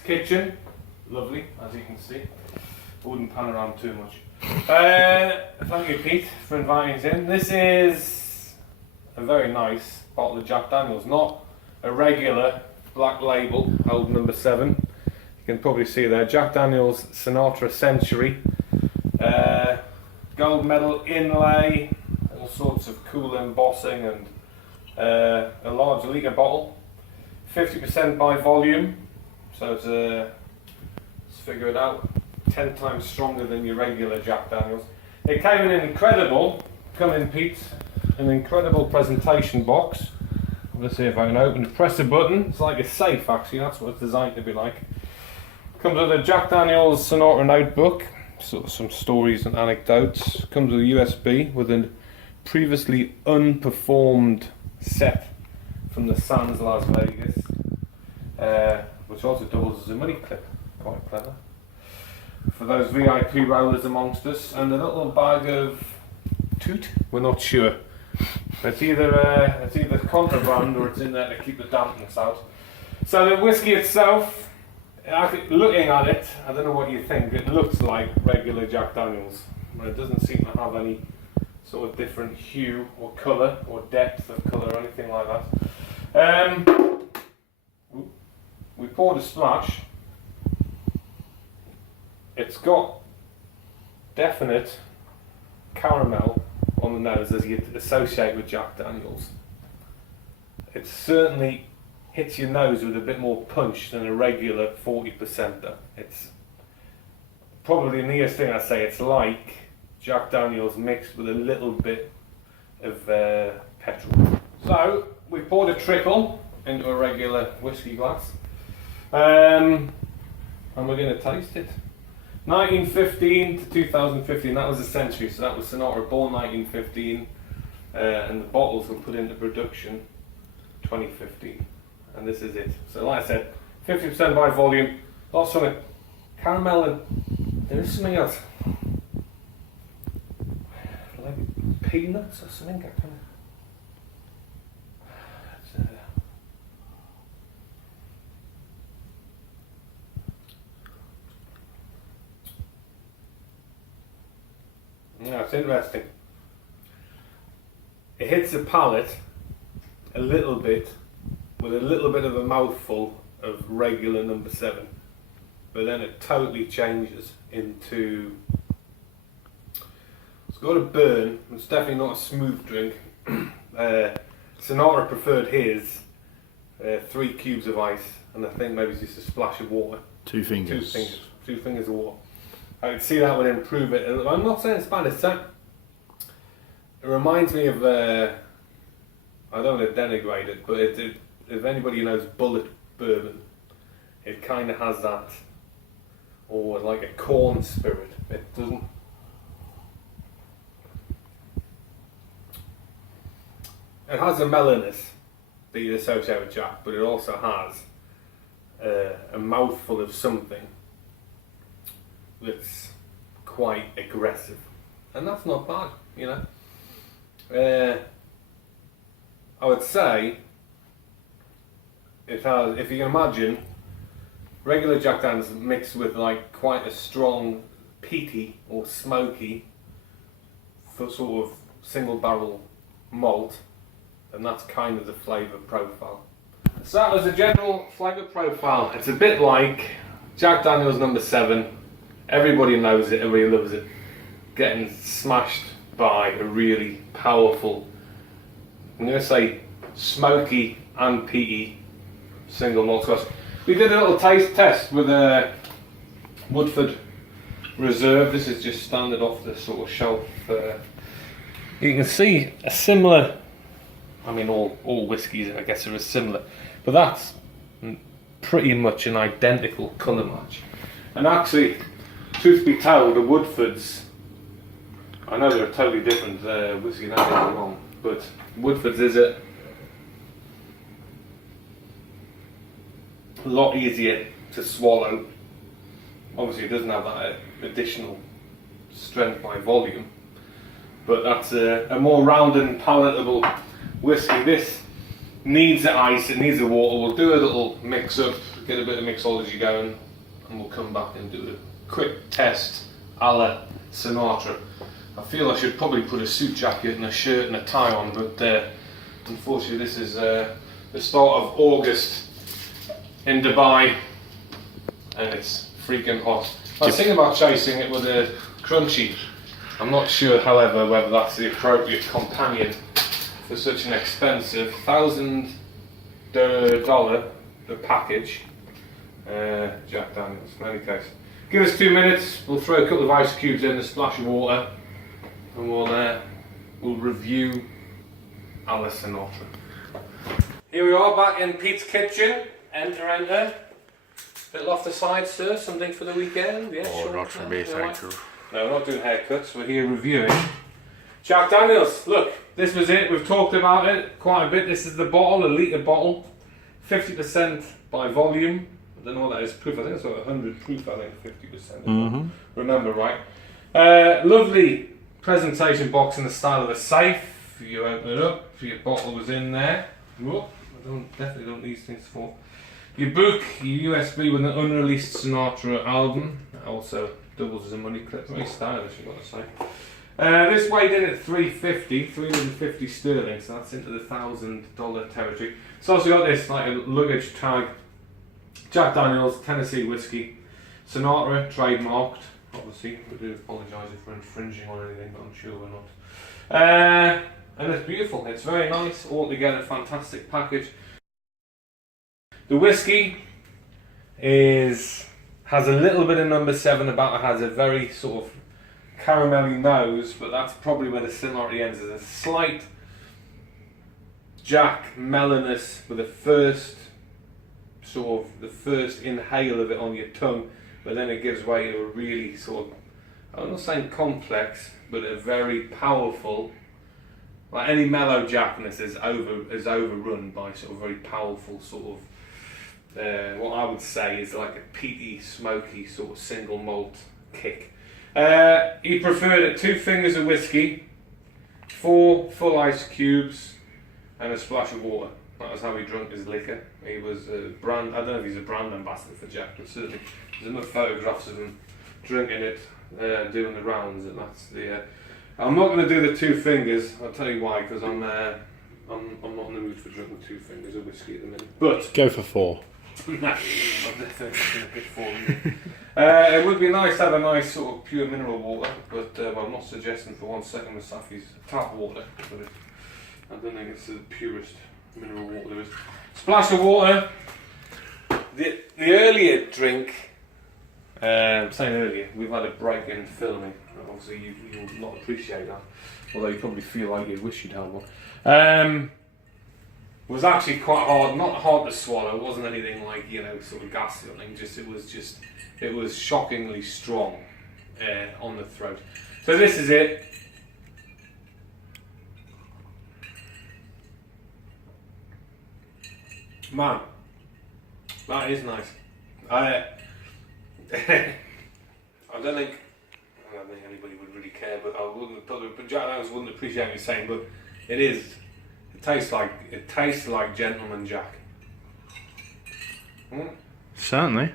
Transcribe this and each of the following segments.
Kitchen, lovely as you can see. I wouldn't pan around too much. Thank you, Pete, for inviting us in. This is a very nice bottle of Jack Daniels, not a regular black label, old number 7. You can probably see there, Jack Daniels Sinatra Century, gold medal inlay, all sorts of cool embossing, and a large litre bottle, 50% by volume. So it's let's figure it out, 10 times stronger than your regular Jack Daniels. It came in an incredible, Pete, an incredible presentation box. Let's see if I can open it. Press a button, it's like a safe actually, that's what it's designed to be like. Comes with a Jack Daniels Sinatra notebook, sort of some stories and anecdotes. Comes with a USB with a previously unperformed set from the Sands Las Vegas. Which also doubles as a money clip, quite clever. For those VIP rollers amongst us, and a little bag of toot, we're not sure. It's either contraband or it's in there to keep the dampness out. So the whiskey itself, looking at it, I don't know what you think, it looks like regular Jack Daniels, but it doesn't seem to have any sort of different hue or colour or depth of colour or anything like that. We poured a splash. It's got definite caramel on the nose as you associate with Jack Daniels. It certainly hits your nose with a bit more punch than a regular 40%er. It's probably the nearest thing I'd say. It's like Jack Daniels mixed with a little bit of petrol. So we poured a trickle into a regular whiskey glass. And we're going to taste it. 1915 to 2015, that was a century, so that was Sinatra, born 1915, and the bottles were put into production 2015, and this is it. So like I said, 50% by volume, lots of caramel, and there is something else, like peanuts or something, I can't. Yeah, it's interesting. It hits the palate a little bit with a little bit of a mouthful of regular number 7, but then it totally changes into, it's got a burn. It's definitely not a smooth drink. Sinatra preferred his 3 cubes of ice, and I think maybe just a splash of water. Two fingers of water. I could see that would improve it. I'm not saying it's bad, it reminds me of, I don't want to denigrate it, but if anybody knows Bullet bourbon, it kind of has that, or like a corn spirit. It doesn't. It has a mellowness that you associate with Jack, but it also has a mouthful of something that's quite aggressive, and that's not bad, you know. I would say it has, if you can imagine, regular Jack Daniels mixed with like quite a strong peaty or smoky sort of single barrel malt, and that's kind of the flavour profile. So as a general flavour profile, it's a bit like Jack Daniels number 7. Everybody knows it, everybody loves it. Getting smashed by a really powerful, I'm going to say smoky and peaty single malt Scotch. We did a little taste test with a Woodford Reserve. This is just standard off the sort of shelf. You can see a similar, I mean all whiskies I guess are similar, but that's pretty much an identical colour match. And actually, truth be told, the Woodfords, I know they're a totally different whiskey, don't get me wrong, but Woodfords is a lot easier to swallow. Obviously it doesn't have that additional strength by volume, but that's a more round and palatable whiskey. This needs the ice, it needs the water. We'll do a little mix up, get a bit of mixology going, and we'll come back and do a quick test a la Sinatra. I feel I should probably put a suit jacket and a shirt and a tie on, but unfortunately this is the start of August in Dubai and it's freaking hot. I was thinking about chasing it with a crunchy. I'm not sure, however, whether that's the appropriate companion for such an expensive $1,000 the package Jack Daniels. In any case, give us 2 minutes. We'll throw a couple of ice cubes in, a splash of water, and we'll review a la Sinatra. Here we are back in Pete's kitchen. Enter. Bit off the side, sir. Something for the weekend? Yeah, oh, sure. not for me, thank you. No, we're not doing haircuts. We're here reviewing Jack Daniels. Look, this was it. We've talked about it quite a bit. This is the bottle, a litre bottle, 50% by volume. I don't know what that is proof. I think it's about 100 proof. I think 50%. Mm-hmm. Remember right. Lovely presentation box in the style of a safe. You open it up. Your bottle was in there. Whoop. Definitely don't need these things for. Your book, your USB with an unreleased Sinatra album. That also doubles as a money clip. Very stylish, I've got to say. This weighed in at 350 sterling, so that's into the $1,000 territory. It's also got this like a luggage tag. Jack Daniels, Tennessee whiskey. Sinatra, trademarked. Obviously, we do apologise if we're infringing on anything, but I'm sure we're not. And it's beautiful. It's very nice. Altogether, fantastic package. The whiskey has a little bit of number 7 about it. Has a very sort of caramelly nose, but that's probably where the similarity ends. There's a slight Jack mellowness with the first inhale of it on your tongue, but then it gives way to a really sort of, I'm not saying complex, but a very powerful. Like any mellow Jackness is overrun by sort of very powerful sort of what I would say is like a peaty, smoky sort of single malt kick. He preferred it 2 fingers of whiskey, 4 full ice cubes, and a splash of water. That was how he drank his liquor. He was a brand. I don't know if he's a brand ambassador for Jack, but certainly there's enough photographs of him drinking it, doing the rounds, and that's the. I'm not going to do the 2 fingers. I'll tell you why, because I'm not in the mood for drinking 2 fingers of whiskey at the minute. But go for 4. No, I'm definitely going to hit 4. It would be nice to have a nice sort of pure mineral water, but I'm not suggesting for 1 second with Safi's tap water. But I don't think it's the purest mineral water there is. Splash of water. The earlier drink. I'm saying earlier, we've had a break in filming. Obviously, you will not appreciate that. Although you probably feel like you wish you'd had one. Was actually quite hard, not hard to swallow. It wasn't anything like, sort of gassy or anything. It was shockingly strong on the throat. So this is it. Man, that is nice. I don't think anybody would really care, but Jack Daniels wouldn't appreciate me saying, but it is. It tastes like Gentleman Jack. Certainly.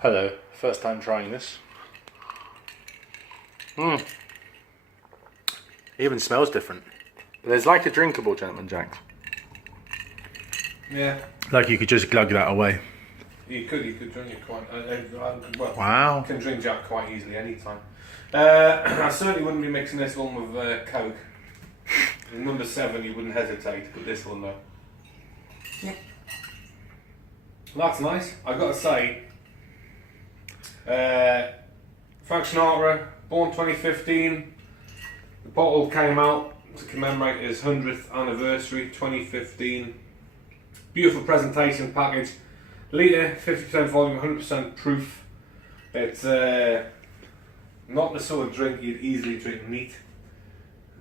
Hello, first time trying this. It even smells different. But there's like a drinkable Gentleman Jack. Yeah. Like you could just glug that away. You could drink it quite. Wow. You can drink Jack quite easily anytime. I certainly wouldn't be mixing this one with Coke. Number 7, you wouldn't hesitate, but this one though. Yeah. That's nice. I've got to say, Frank Sinatra, born 2015. The bottle came out to commemorate his 100th anniversary, 2015. Beautiful presentation package. Litre, 50% volume, 100% proof. It's not the sort of drink you'd easily drink neat.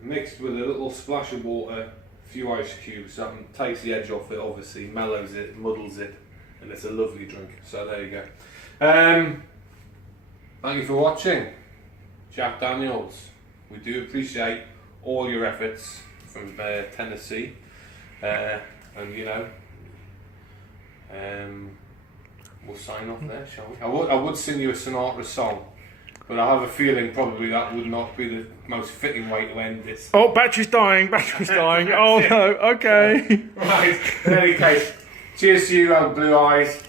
Mixed with a little splash of water, a few ice cubes, takes the edge off it, obviously, mellows it, muddles it, and it's a lovely drink. So there you go. Thank you for watching. Jack Daniels. We do appreciate all your efforts from Tennessee. And you know, we'll sign off there, shall we? I would sing you a Sinatra song, but I have a feeling probably that would not be the most fitting way to end this. Oh, battery's dying. Battery's dying. Oh no. Okay. Right. In any case, cheers to you, Ole Blue Eyes.